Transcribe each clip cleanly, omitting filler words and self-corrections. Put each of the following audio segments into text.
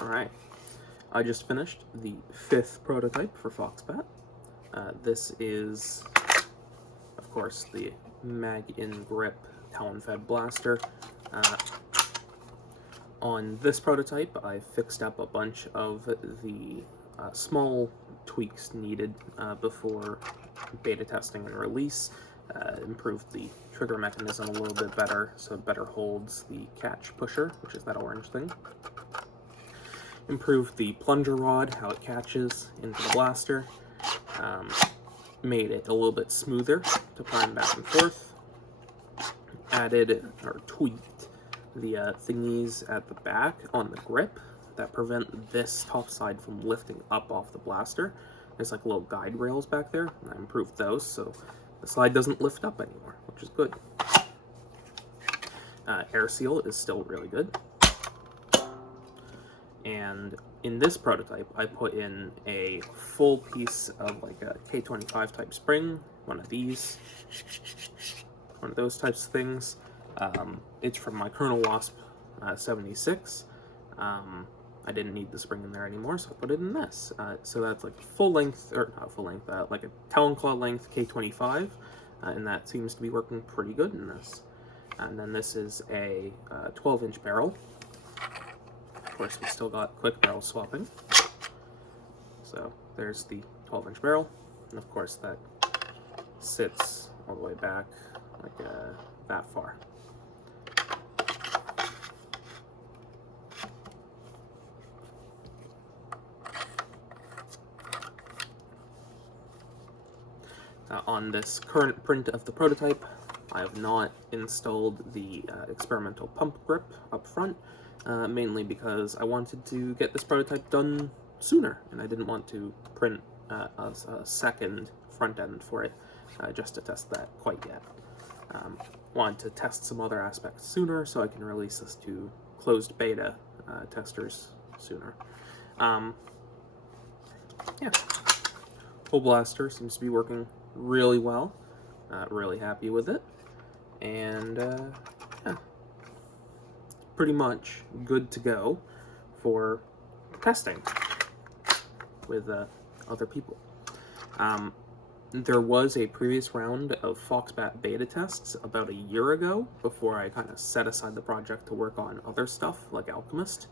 Alright, I just finished the 5th prototype for Foxbat. This is, of course, the mag-in grip talon-fed blaster. On this prototype, I fixed up a bunch of the small tweaks needed before beta testing and release. Improved the trigger mechanism a little bit better, so it better holds the catch pusher, which is that orange thing. Improved the plunger rod, how it catches into the blaster. Made it a little bit smoother to prime back and forth. Added, or tweaked, the thingies at the back on the grip that prevent this top side from lifting up off the blaster. There's like little guide rails back there, and I improved those so the slide doesn't lift up anymore, which is good. Air seal is still really good. And in this prototype, I put in a full piece of like a K25 type spring, one of these, one of those types of things. It's from my Colonel Wasp 76. I didn't need the spring in there anymore, so I put it in this. So that's like full length, or not full length, like a talon claw length K25, and that seems to be working pretty good in this. And then this is a 12-inch barrel. Of course, we still got quick barrel swapping. So there's the 12-inch barrel, and of course that sits all the way back like that far. On this current print of the prototype, I have not installed the experimental pump grip up front, mainly because I wanted to get this prototype done sooner, and I didn't want to print a second front end for it just to test that quite yet. Wanted to test some other aspects sooner so I can release this to closed beta testers sooner. Yeah, whole blaster seems to be working really well. Really happy with it, and yeah, pretty much good to go for testing with other people. There was a previous round of Foxbat beta tests about a year ago before I kind of set aside the project to work on other stuff like Alchemist.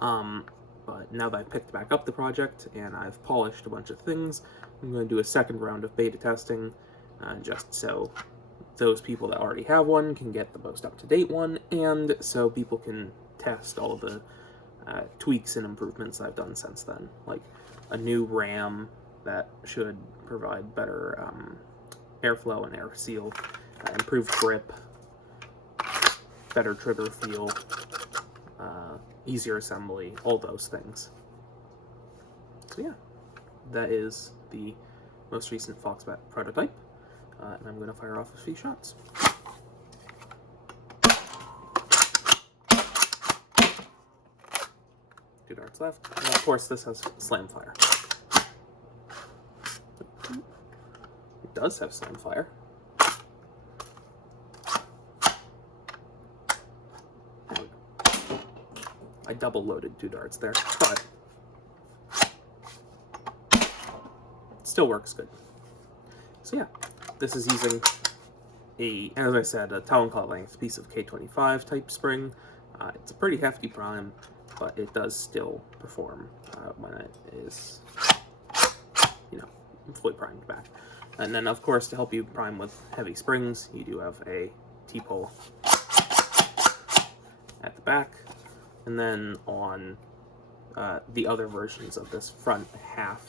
But now that I've picked back up the project and I've polished a bunch of things, I'm going to do a second round of beta testing just so those people that already have one can get the most up-to-date one, and so people can test all the tweaks and improvements I've done since then, like a new RAM that should provide better airflow and air seal, improved grip, better trigger feel, easier assembly, all those things. So yeah, that is the most recent Foxbat prototype, and I'm going to fire off a few shots. 2 darts left, and of course this has slam fire. It does have slam fire. I double loaded 2 darts there, but it still works good. So yeah, this is using as I said, a talon claw length piece of K25 type spring. It's a pretty hefty prime, but it does still perform when it is, you know, fully primed back. And then of course, to help you prime with heavy springs, you do have a T-pole at the back. And then on the other versions of this front half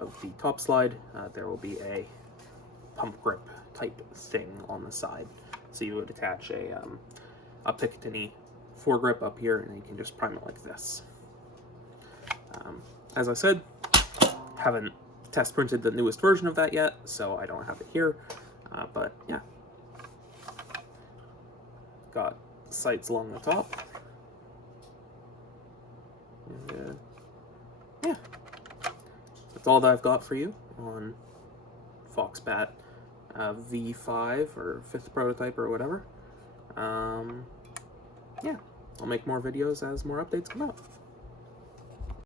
of the top slide, there will be a pump grip type thing on the side. So you would attach a Picatinny foregrip up here, and you can just prime it like this. As I said, haven't test printed the newest version of that yet, so I don't have it here. But yeah, got sights along the top. And, yeah, that's all that I've got for you on Foxbat V5 or 5th prototype or whatever. Yeah, I'll make more videos as more updates come out.